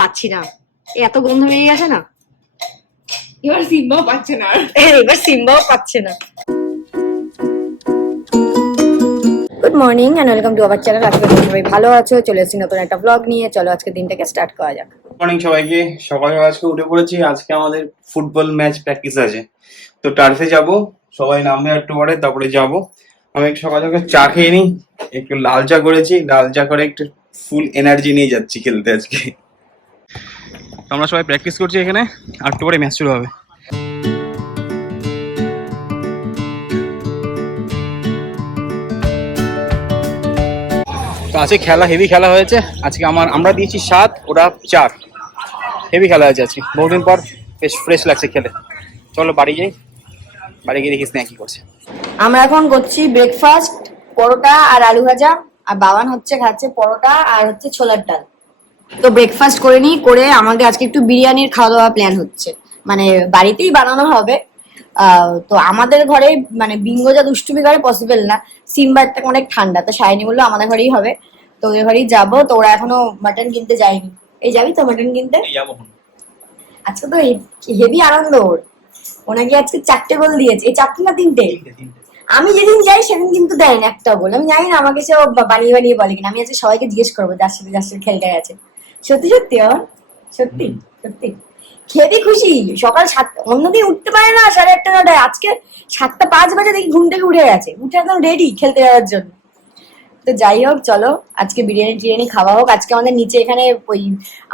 পাচ্ছি না, এত গন্ধ বেরিয়ে গেছে না। এবার সিম্বাও পাচ্ছে না, এবার সিম্বাও পাচ্ছে না। Good morning and welcome to our channel. আজকে তোমরা সবাই ভালো আছো, চলে এসেছি নতুন একটা ব্লগ নিয়ে। চলো আজকে দিনটাকে স্টার্ট করা যাক। মর্নিং সবাইকে। সকালে আজকে উঠে পড়েছি, আজকে আমাদের ফুটবল ম্যাচ প্র্যাকটিস আছে, তো টার্ফে যাব। সবাই নামবে একটু পরে, তারপরে যাব। আমি সকাল সকাল চা খেয়ে নিই, একটু লাল চা করেছি, লাল চা করে একটু ফুল এনার্জি নিয়ে যাচ্ছি খেলতে আজকে। আমরা সবাই প্র্যাকটিস করছি এখানে, আর একটু পরে ম্যাচ শুরু হবে। তো আজকে খেলা হেভি খেলা হয়েছে। আজকে আমরা দিয়েছি 7, ওরা 4। হেভি খেলা হয়েছে আজকে, বহুদিন পর বেশ ফ্রেশ লাগছে খেলে। চলো বাড়ি যাই, বাড়ি গিয়ে দেখিস না কি করছে। আমরা এখন করছি ব্রেকফাস্ট, পরোটা আর আলু ভাজা, আর বাবান খাচ্ছে পরোটা আর ছোলার ডাল। তো ব্রেকফাস্ট করে নিই, করে আমাদের আজকে একটু বিরিয়ানির খাওয়া দাওয়া প্ল্যান হচ্ছে, মানে বাড়িতেই বানানো হবে। তো আমাদের ঘরে মানে বিঙ্গো যা দুষ্টুমি করে পসিবল না, সিম্বারটা অনেক ঠান্ডা, তো শাইনি বললো আমাদের ঘরেই হবে। তো ওদের ঘরেই যাবো। তো ওরা এখনো মাটন কিনতে যায়নি। এই যাবি তো মাটন কিনতে? আজকে তো হেভি আনন্দ ওর। ওনাকে আজকে 4টে গোল দিয়েছে। এই 4টে না 3টে? আমি যেদিন যাই সেদিন কিন্তু দেয় না একটা গোল। আমি জানি না, আমাকে সে বানিয়ে বানিয়ে বলে কিনা। আমি আজকে সবাইকে জিজ্ঞেস করবো যার সাথে খেলতে গেছে। সত্যি সত্যি সত্যি সত্যি খেতে খুশি। সকাল 7, অন্যদিন উঠতে পারে না 8:30 9টায়, আজকে 7:05 বাজে দেখি ঘুম থেকে উঠে গেছে, উঠে একদম রেডি খেলতে যাওয়ার জন্য। তো যাই হোক, চলো আজকে বিরিয়ানি খাওয়া হোক। আজকে আমাদের নিচে এখানে ওই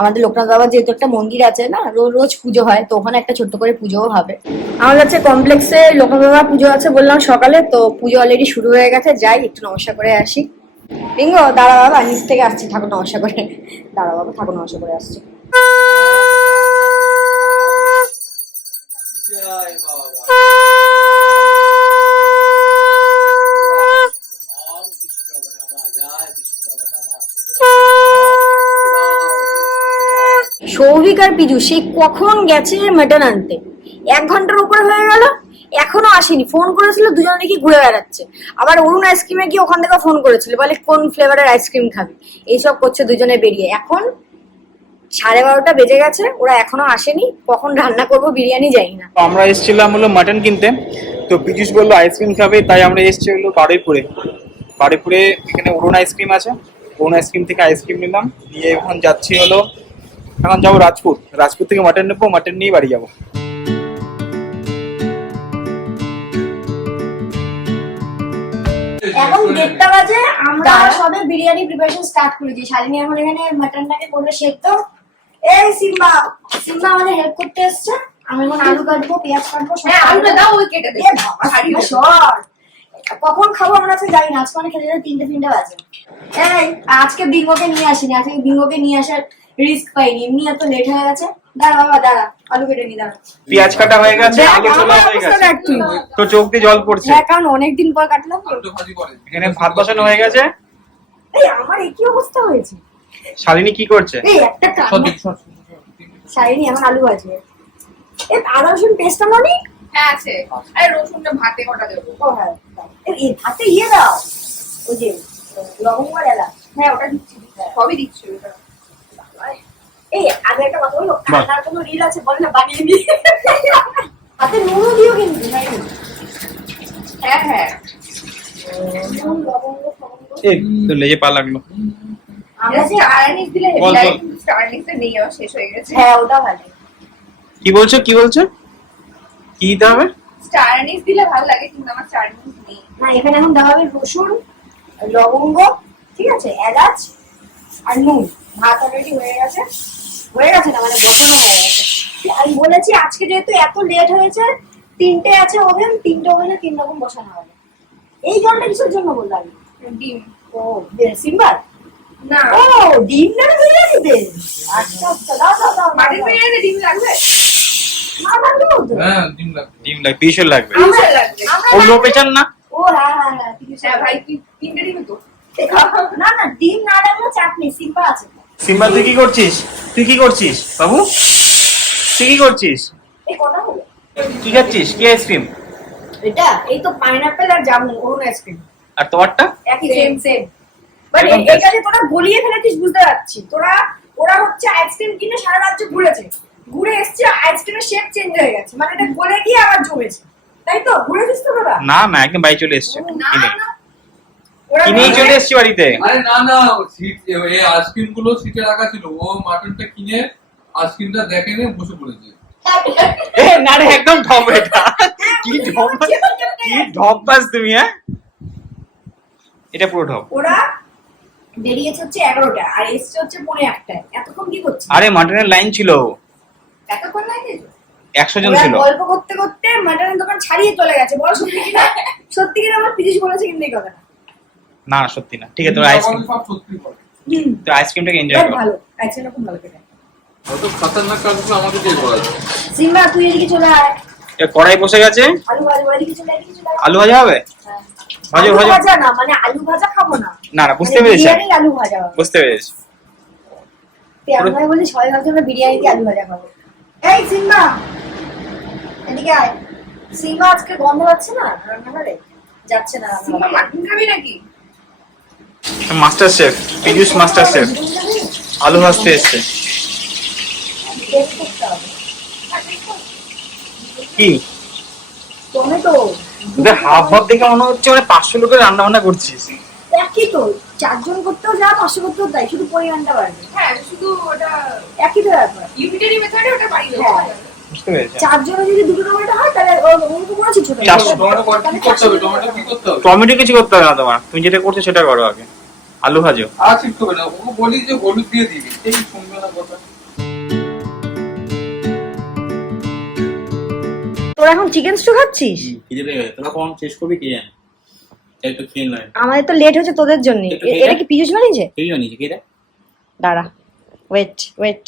আমাদের লোকনাথ বাবার যেহেতু একটা মন্দির আছে না, রোজ পুজো হয়, তো ওখানে একটা ছোট্ট করে পুজোও হবে। আমাদের কাছে কমপ্লেক্সে লোকনাথ বাবার পুজো আছে বললাম সকালে, তো পুজো অলরেডি শুরু হয়ে গেছে। যাই একটু নমস্কার করে আসি। রিঙ্গো দাঁড়া বাবা, নিচ থেকে আসছি, ঠাকুর নমস্কার করে। দাঁড়া বাবা, ঠাকুর নমস্কার করে আসছি। সৌভিক আর পিজু সে কখন গেছে মাটন আনতে, 1 ঘন্টার উপরে হয়ে গেল, এখনো আসেনি। ফোন করেছিল, দুজন দেখি ঘুরে বেড়াচ্ছে। আবার অরুণ আইসক্রিমে গিয়ে ওখান থেকে ফোন করেছিল, বলে কোন ফ্লেভারের আইসক্রিম খাবি, এইসব করছে দুজনে বেরিয়ে। এখন 12:30 বেজে গেছে, ওরা এখনো আসেনি। কখন রান্না করবো বিরিয়ানি জানি না। আমরা এসেছিলাম হলো মাটন কিনতে, তো পীযুষ বললো আইসক্রিম খাবে, তাই আমরা এসেছি হলো বারুইপুরে। এখানে অরুণ আইসক্রিম আছে, অরুণ আইসক্রিম থেকে আইসক্রিম নিলাম, নিয়ে এখন যাচ্ছি হলো, এখন যাবো রাজপুর থেকে মাটন নেবো, মাটন নিয়ে বাড়ি যাবো। এখন 1:30 বাজে, আমরা সবে বিরিয়ানি প্রিপারেশন স্টার্ট করেছি। শালিনী এখন এখানে মাটনটাকে করবে সেদ্ধ। এই সিম্বা আমাদের হেল্প করতে এসছে। আমি এখন আলু কাটবো, পেঁয়াজ কাটবো। হ্যাঁ আলুটা দাও, ওই কেটে দে। কখন খাবো আমরা আজকে জানি না। আজকে অনেক খেতে 3টে বাজে। এই আজকে বিঙ্গোকে নিয়ে আসিনি, আজকে বিঙ্গোকে নিয়ে আসার রিস্ক পাইনি, এমনি এত লেট হয়ে গেছে। দাঁড়া বাবা দাঁড়া, আলু কেটে নি দাঁড়া। পেঁয়াজ কাটা হয়ে গেছে, আলু ছোলা হয়ে গেছে, তো চোখ দিয়ে জল পড়ছে। হ্যাঁ, কারণ অনেকদিন পর কাটলাম। এখানে ভাত বসানো হয়ে গেছে। এই আমার একই অবস্থা হয়েছে। শালিনী কি করছে? এই একটা শালিনী এখন আলু ভাজবে। এই আদা রসুন পেস্ট আনোনি? হ্যাঁ আছে। আরে রসুনটা ভাতে কটা দেবো? ও হ্যাঁ, এই ভাতে দাও, ওই যে লবঙ্গ আর এলাচ। হ্যাঁ ওটা দিচ্ছি, সবই দিচ্ছি ওটা। এই আগে একটা কথা বলো, কাটার কোনো রিল আছে বল না, বানিয়ে নি। হাতে নুনও দিও কিন্তু। হ্যাঁ নুন, লবঙ্গ, এই তো লেজে পা লাগলো। আমরা যে স্টার আনিস দিলে হেভি বল, লাগে। বল। স্টার আনিসটা নেই, আমার শেষ হয়ে গেছে। হ্যাঁ ওটা ভালো। কি বলছো কি দিতে হবে? স্টার আনিস দিলে ভালো লাগে, কিন্তু আমার স্টার আনিস নেই। না, এখানে এখন দেওয়া হবে রসুন, লবঙ্গ, ঠিক আছে, এলাচ আর নুন। ভাত অলরেডি হয়ে গেছে না, মানে বসানো হয়ে গেছে। আমি বলেছি আজকে যেহেতু এত লেট হয়েছে, 3টে আছে ওভেন, 3টে ওভেনে 3 রকম বসানো হবে। এই জলটা কিসের জন্য বললাম? ডিম। ও সিম্বার না, ও ডিম না বিরিয়ানিতে। আচ্ছা দাও মাটন বিরিয়ানিতে ডিম লাগবে? না লাগবে তো। হ্যাঁ ডিম লাগবে। ডিম লাগবে, পিসের লাগবে। আমার লাগবে। ও লোপে চান না? ও হ্যাঁ হ্যাঁ ভাই, কি 3টে ডিম তো? না ডিম না লাগলে চাটনি সিম্বা আছে। সিম্বা তুই কি করছিস বাবু? তুই কি করছিস? এই কথা হলো কি খাচ্ছিস? কি আইসক্রিম? এটা এই তো পাইনাপেল আর জামুন অরুণ আইসক্রিম। আর তোমারটা? একই সেম বাট এরকম এটা যে তোরা গলিয়ে ফেলেছিস বুঝতে পারছি। তোরা ওরা হচ্ছে আইসক্রিম কিনে সারা রাজ্য ঘুরেছে, ঘুরে এসছে, আইসক্রিমের শেপ চেঞ্জ হয়ে গেছে, মানে এটা গলে গিয়ে আবার জমেছে, তাই তো? ঘুরেছিস তো তোরা? না না, একদম বাড়ি চলে এসছে না কিনে, না, ওরা কিনেই চলে এসছি বাড়িতে। আরে না না, সিট এই আইসক্রিম গুলো সিটে রাখা ছিল, ও মাটনটা কিনে আইসক্রিমটা দেখে নিয়ে বসে পড়েছে। এ না রে, একদম ঢপ এটা। কি ঢপ, কি ঢপ বাস তুমি, হ্যাঁ এটা পুরো ঢপ। ওরা বেরিয়েছে হচ্ছে 11টা আর এসছে হচ্ছে 1:45, এতক্ষণ কি করছে? আরে মাটনের লাইন ছিল, এতক্ষণ লাগে 100 জন ওরা ছিল। গল্প করতে করতে মাটনের দোকান ছাড়িয়ে চলে গেছে, বড় সত্যি কিনা? সত্যি কিনা আমার পিজুষ বলেছে কিন্তু এই কথাটা। না না, সত্যি না। ঠিক আছে, তোর আইসক্রিম, সব সত্যি বলে। তো আইসক্রিমটাকে এনজয় বেশ কর। ভালো, আইসক্রিমটা খুব ভালো খেতে। অত খতরনাক কাজগুলো আমাকে দিয়ে করাচ্ছে। সিম্বা তুই এদিকে চলে আয়, এ কড়াই বসে গেছে, আলু ভাজা, এদিকে চলে আয়, এদিকে চলে আয়। আলু ভাজা হবে। হ্যাঁ। ভাজা আলু ভাজা, ভাজা না, মানে আলু ভাজা খাবো না, না না, বুঝতে মানে পেরেছি, বিরিয়ানির আলু ভাজা হবে। বুঝতে পেরেছি। তুই আমরা বলি সবাই ভাবছে আমরা বিরিয়ানি দিয়ে আলু ভাজা খাবো। এই সিম্বা এদিকে আয়। সিম্বা আজকে গন্ধ পাচ্ছে না রান্নাঘরে, যাচ্ছে না সিম্বা রান্নাঘরে। মাটন খাবি নাকি? Master chef, Pijush master chef আলু ভাজতে এসছে। টেস্ট করতে হবে। কি টমেটো তোদের হাফ হাফ দেখে মনে হচ্ছে মানে 500 লোকের রান্না বান্না করছিস। একই তো, 4 জন করতেও যা 500 করতেও তাই, শুধু পরিমাণটা বাড়বে, হ্যাঁ, শুধু ওটা একই তো ব্যাপার। ইউনিটারি মেথডে ওটা বাড়িয়ে হ্যাঁ। দেওয়া যাবে। বুঝতে পেরেছি। 4 জনের যদি 2 টমেটো হয় তাহলে ওরকম করেছি ছোট চারশো। টমেটো কি করতে হবে? টমেটো কি করতে হবে? টমেটো কিছু করতে হবে না তোমার, তুমি যেটা করছো সেটা করো আগে। আলু ভাজো। আর শিখতে হবে না, ওকে বলি যে হলুদ দিয়ে দিবি, এই শুনবে না কথা। তোরা এখন চিকেন স্টু খাচ্ছিস? খিদে পেয়ে গেছে, তোরা কখন শেষ করবি কে জানে। একটু খেয়ে নয়, আমাদের তো লেট হচ্ছে তোদের জন্য। একটু খেয়ে এটা যা। কি পিজুষ বানিয়েছে? খেয়ে জানিস কে দেখ। দাঁড়া, ওয়েট ওয়েট।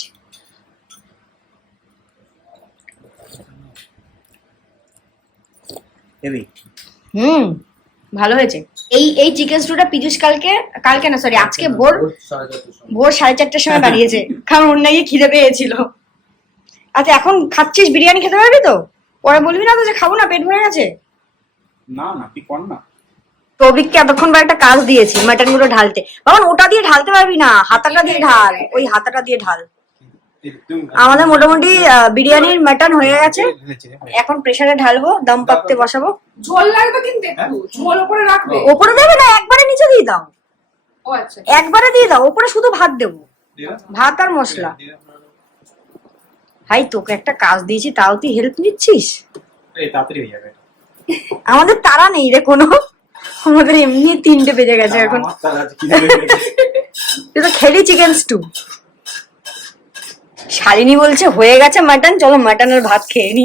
হেবি। ভালো হয়েছে। এই চিকেন স্টুটা পিজুষ কালকে না সরি আজকে ভোর 4:30টার সময় বানিয়েছে, কারণ ওর নাকি খিদে পেয়েছিল। আচ্ছা এখন খাচ্ছিস, বিরিয়ানি খেতে পারবি তো? পরে বলবি না তো যে খাবো না, পেট ভরে গেছে। না না, তুই কর না। প্রবীককে এতক্ষণ পর একটা কাজ দিয়েছি, মাটন গুলো ঢালতে। বাবা ওটা দিয়ে ঢালতে পারবি না, হাতাটা দিয়ে ঢাল, ওই হাতাটা দিয়ে ঢাল। আমাদের মোটামুটি বিরিয়ানির মাটন হয়ে গেছে, এখন প্রেসারে ঢালবো, দম পাকতে বসাবো। ঝোল লাগবে কিন্তু একটু, ঝোল ওপরে রাখবে। ওপরে দেবে না, একবারে নিচে দিয়ে দাও, ও আচ্ছা। একবারে দিয়ে দাও, ওপরে শুধু ভাত দেবো, ভাত আর মশলা। ভাই তোকে একটা কাজ দিয়েছি, তাও তুই হেল্প নিচ্ছিস? এই তাড়াতাড়ি হয়ে যাবে। আমাদের তারা নেই রে কোনো, আমাদের এমনি 3টে বেজে গেছে এখন। আমার তার আছে, খিদে পেয়ে গেছে। তুই তো খেলি চিকেন স্টু। শালিনী বলছে হয়ে গেছে মাটন, চলো মাটনের ভাত খেয়ে নি।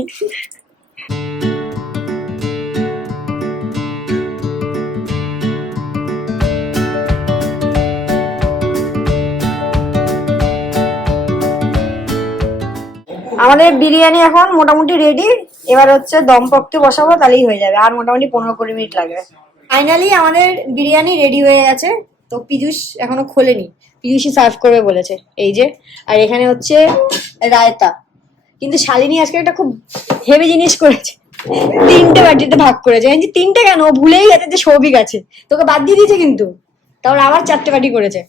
আমাদের বিরিয়ানি এখন মোটামুটি রেডি, এবার হচ্ছে দম পকতে বসাবো, তাহলেই হয়ে যাবে। আর মোটামুটি 15-20 মিনিট লাগবে। ফাইনালি আমাদের বিরিয়ানি রেডি হয়ে গেছে। তো পীযূষ এখনো খোলেনি, পীযূষই সার্ভ করবে বলেছে, এই যে। আর এখানে হচ্ছে রায়তা। কিন্তু শালিনী আজকে একটা খুব হেভি জিনিস করেছে, 3টে বাটিতে ভাগ করেছে। আমি বলছি 3টে কেন, ও ভুলেই গেছে যে সৌভিক আছে, তোকে বাদ দিয়ে দিয়েছে কিন্তু। তারপর আবার 4টে বাটি করেছে।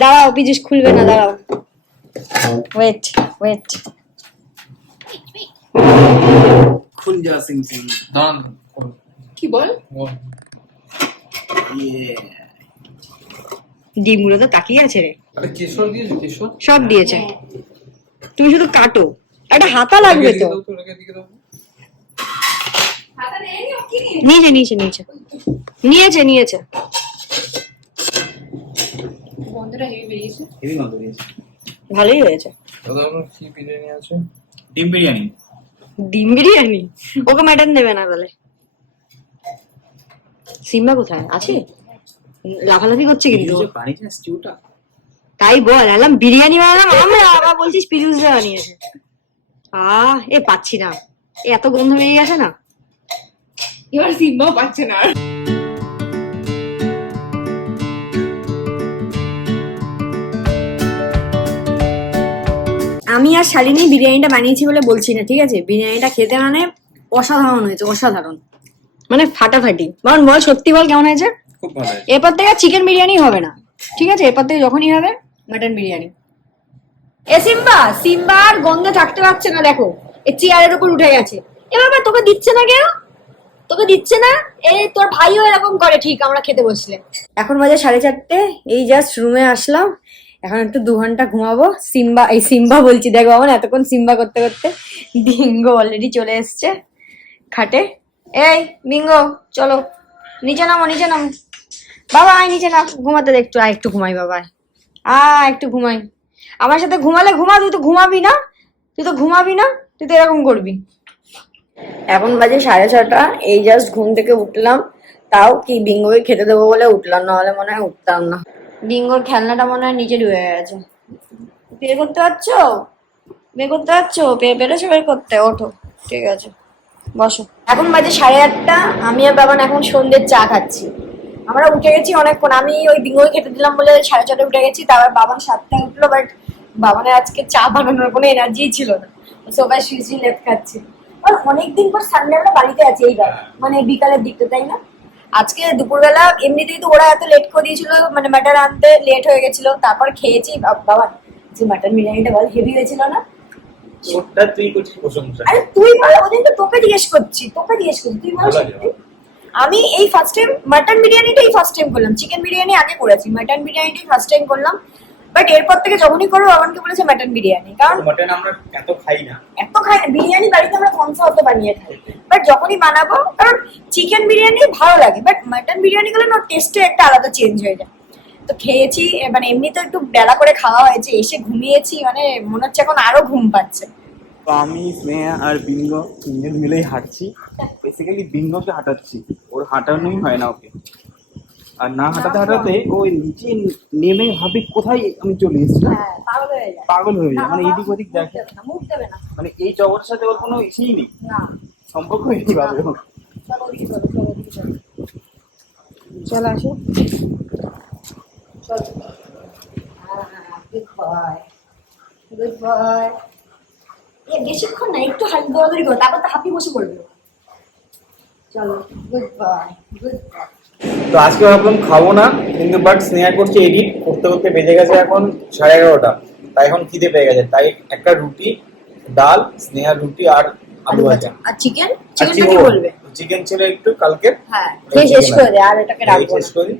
দাঁড়াও, পীযূষ খুলবে না, দাঁড়াও, ওয়েট ওয়েট। খুল যা সিং সিং। দাঁড়ান, কি বল? ইয়ে। ডিমগুলো তো তাকিয়ে আছে রে, আরে কেশর দিয়েছে, কেশর সব দিয়েছে, তুমি শুধু কাটো। একটা হাতা লাগবে তো। রেখে দিকে দাও। হাতা নেই ও কি নিয়ে? নিয়েছে নিয়েছে নিয়েছে নিয়েছে নিয়েছে। গন্ধটা হেভি বেরিয়েছে। হেভি গন্ধ দিয়েছে। ভালোই হয়েছে। দাদা আপনার কি বিরিয়ানি আছে? ডিম বিরিয়ানি। ডিম বিরিয়ানি? ওকে ম্যাটন দেবে না তাহলে। সিম্বা কোথায় আছে? লাফালাফি করছে কিন্তু। বানিয়েছে স্টিউটা। তাই বল, এলাম বিরিয়ানি বানালাম আমরা, আবার বলছিস পিজুসরা বানিয়েছে। এ পাচ্ছি না, এত গন্ধ বেরিয়ে গেছে না। এবার সিম্বাও পাচ্ছে না আর। আমি আর শালিনী বিরিয়ানিটা বানিয়েছি বলে বলছি না, ঠিক আছে? বিরিয়ানিটা খেতে মানে অসাধারণ হয়েছে, অসাধারণ, মানে ফাটাফাটি। বল বল, সত্যি বল কেমন হয়েছে? খুব ভালো হয়েছে। এরপর থেকে চিকেন বিরিয়ানি হবে না, ঠিক আছে? এরপর থেকে যখনই হবে মাটন বিরিয়ানি। এ সিম্বা, সিম্বা আর গন্ধে থাকতে পারছে না, দেখো এই চেয়ারের উপর উঠে গেছে। এবার তোকে দিচ্ছে না কেন? তোকে দিচ্ছে না? এই তোর ভাইও এরকম করে ঠিক আমরা খেতে বসলে। এখন বাজে 4:30, এই জাস্ট রুমে আসলাম। এখন একটু 2 ঘন্টা ঘুমাবো। সিম্বা বলছি, দেখো আমার এতক্ষণ সিম্বা করতে করতে বিঙ্গো অলরেডি চলে এসছে খাটে। এই বিঙ্গো চলো নিচে নামো, নিচে নামো বাবা, আয় নিচে নাম, ঘুমাতে দে একটু, একটু ঘুমাই বাবা, একটু ঘুমাই। আমার সাথে ঘুমালে ঘুমা, তুই তো ঘুমাবি না, তুই তো এরকম করবি। এখন বাজে 6:30, এই জাস্ট ঘুম থেকে উঠলাম। তাও কি বিঙ্গোকে খেতে দেবো বলে উঠলাম, না হলে মনে হয় উঠতাম না। বিঙ্গোর খেলনাটা মনে হয় নিচে ডুবে গেছে। বের করতে পারছো? পেরেছো বের করতে? ওঠো, ঠিক আছে বসো। এখন বাজে 8:30, আমি আর বাবান এখন সন্ধ্যের চা খাচ্ছি। আমরা উঠে গেছি অনেকক্ষণ, আমি ওই বিঙ্গোকে খেতে দিলাম বলে 4:30 উঠে গেছি। তারপর বাবান 7টায় উঠলো, বাট বাবানের আজকে চা বানানোর কোনো এনার্জি ছিল না, সবাই শুয়ে লেট খাচ্ছে। আর অনেকদিন পর সানডে আমরা বাড়িতে আছি, এইবার মানে বিকালের দিকটা, তাই না? আজকে দুপুরবেলা এমনিতেই তো ওরা এত লেট করে দিয়েছিল, মানে মাটন আনতে লেট হয়ে গেছিল। তারপর খেয়েছি। বাবা যে মাটন বিরিয়ানিটা বল হেভি হয়েছিল না? ওটা তুই করছিস প্রশংসা। আরে তুই বল, ওদিন তো তোকে জিজ্ঞেস করছি, তুই বল। আমি এই ফার্স্ট টাইম মাটন বিরিয়ানিটাই ফার্স্ট টাইম করলাম, চিকেন বিরিয়ানি আগে করেছি, মাটন বিরিয়ানিটাই ফার্স্ট টাইম করলাম। বাট এরপর থেকে যখনই করবো আমাকে বলেছে মাটন বিরিয়ানি, কারণ মাটন আমরা এত খাই না, বিরিয়ানি বাড়িতে আমরা কনসা হতে বানিয়ে খাই। বাট যখনই বানাবো, কারণ চিকেন বিরিয়ানি ভালো লাগে, বাট মাটন বিরিয়ানি গুলো না টেস্টে একটা আলাদা চেঞ্জ হয়ে যায়। তো খেয়েছি, মানে এমনি তো একটু বেলা করে খাওয়া হয়েছে, এসে ঘুমিয়েছি, মানে মনে হচ্ছে এখন আরো ঘুম পাচ্ছে। তো আমি স্নেহা আর বিঙ্গো তিনজন মিলেই হাঁটছি। বেসিক্যালি বিঙ্গোকে হাঁটাচ্ছি, ওর হাঁটানোই হয় না ওকে। আর না হাঁটাতে হাঁটাতে ওই নিচে নেমে ভাবে কোথায় আমি চলে এসেছিলাম, পাগল হয়ে যায়। মানে এইদিক ওদিক দেখে, মানে এই জগতের সাথে ওর কোনো ইসেই নেই, সম্পর্ক নেই ভাবে। চলো আসো, গুড বয়। বেশিক্ষণ না, একটু হালকা দৌড়াদৌড়ি করো, তারপর তো হাঁপিয়ে বসে পড়বে। চলো গুড বয়। তো আজকে ভাবলাম খাবো না, কিন্তু বাট স্নেহা করছে এডিট করতে করতে বেজে গেছে এখন 11:30। তাই এখন খিদে পেয়ে গেছে, তাই একটা রুটি, ডাল, স্নেহা রুটি আর আলু ভাজা। আর চিকেন কি বলবে? চিকেন ছিল একটু কালকে, হ্যাঁ খেয়ে শেষ করে দে, আর এটাকে রাখবো না। শেষ করি।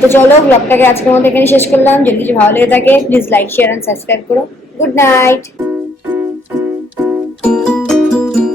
তো চলো ব্লগটাকে আজকের মধ্যে এখানে শেষ করলাম। যদি কিছু ভালো লেগে থাকে please like, share and subscribe করো। Good night.